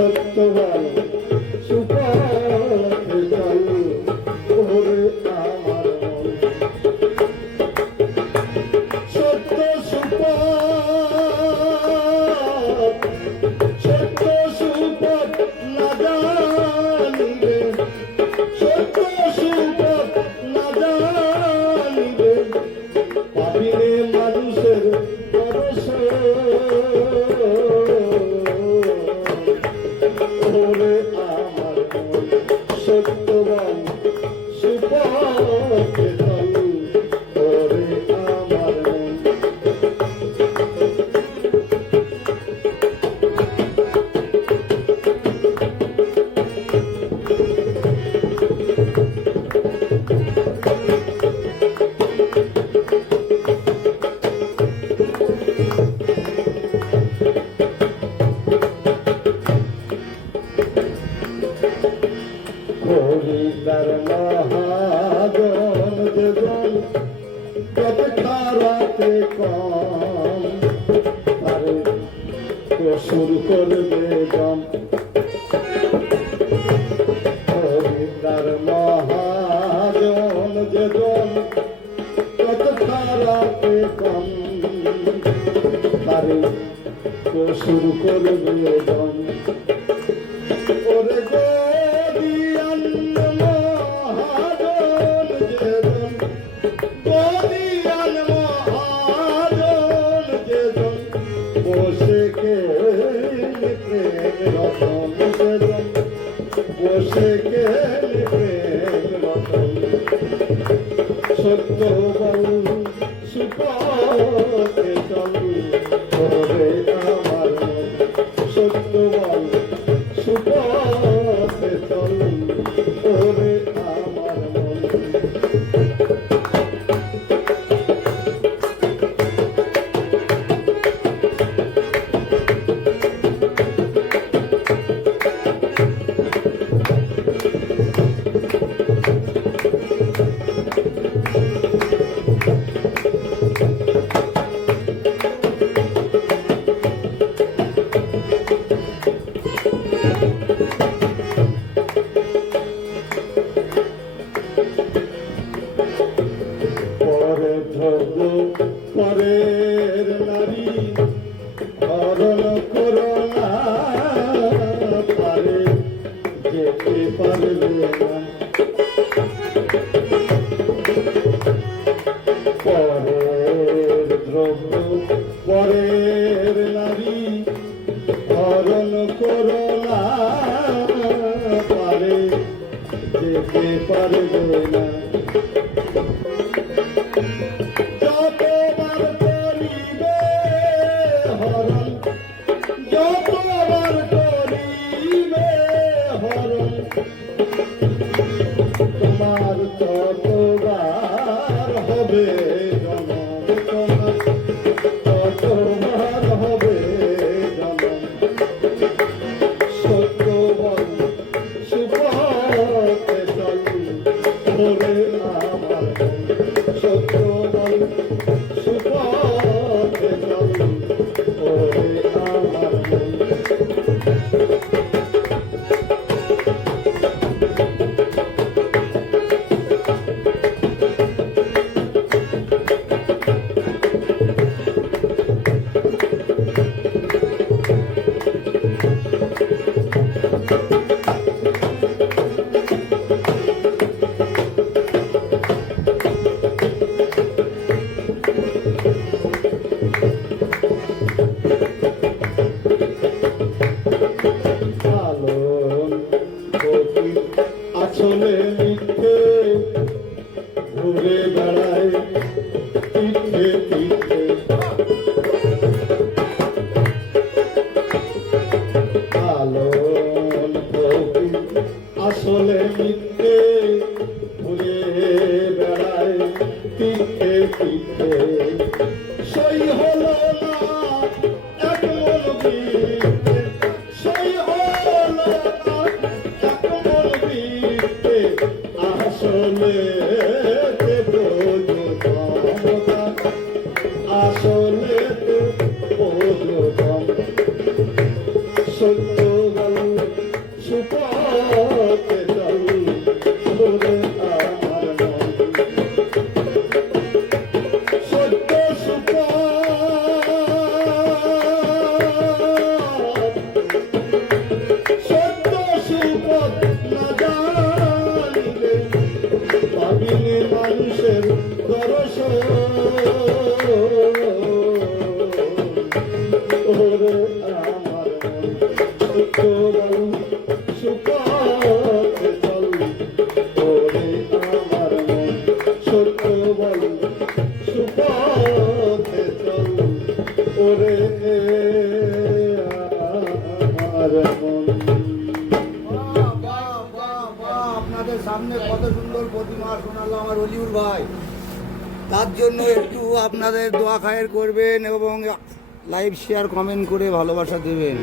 সত্যবান সুপথে চল ওরে আমার মন সত্য সুপথ সত্য সুপথ না জানিলে সত্য সুপথ না জানিলে পাবিরে মানুষের পরশ ওরে আমার মন সত্যবান সুপথে চল ওরে আমার মন হরিদার মহাজন যেজন কত তারাতে কম আরে কসুর করবে জম হরিদার মহাজন যেজন কত তারাতে কম আরে কসুর করবে জম ওরে গদিয়ান মহাজন যেজন গদিয়ান মহাজন যেজন বসে খেলে প্রেম রতন যেজন বসে খেলে প্রেম রতন সত্য বল সুপথে চল ওরে আমার মন সত্য বল সুপথে চল ওরে আমার মন পরে ধরব পরের নারী হরণ করো না পারে যেতে পারবে না পরের দ্রব্য পরের নারী হরণ করো না পারে যেতে পারবে না যতবার করিবে হরণ যতবার করিবে হরণ তোমার ততবার হবে জনম তোমার ততবার হবে জনম সত্য বল সুপথে চল ওরে আমার মন সত্য বল সুপথে চল ওরে আমার মন আসলে মিথ্যে ঘুরে বেড়ায় পিঠে পিঠে লালন প্রকৃত আসলে মিথ্যে ঘুরে বেড়ায় পিঠে পিঠে সই হলো না এক মন বিদ্যে সই হলো না এক মন বিদ্যে আসলে আসলে তো সত্য সত্য বল সুপথে চল ওরে আমার মন সত্য বল সুপথে চল ওরে আমার মন। আপনাদের সামনে কত সুন্দর প্রতিমা শোনালো আমার অলিউর ভাই, তার জন্য একটু আপনাদের দোয়া খায়ের করবেন এবং লাইভ শেয়ার কমেন্ট করে ভালোবাসা দেবেন।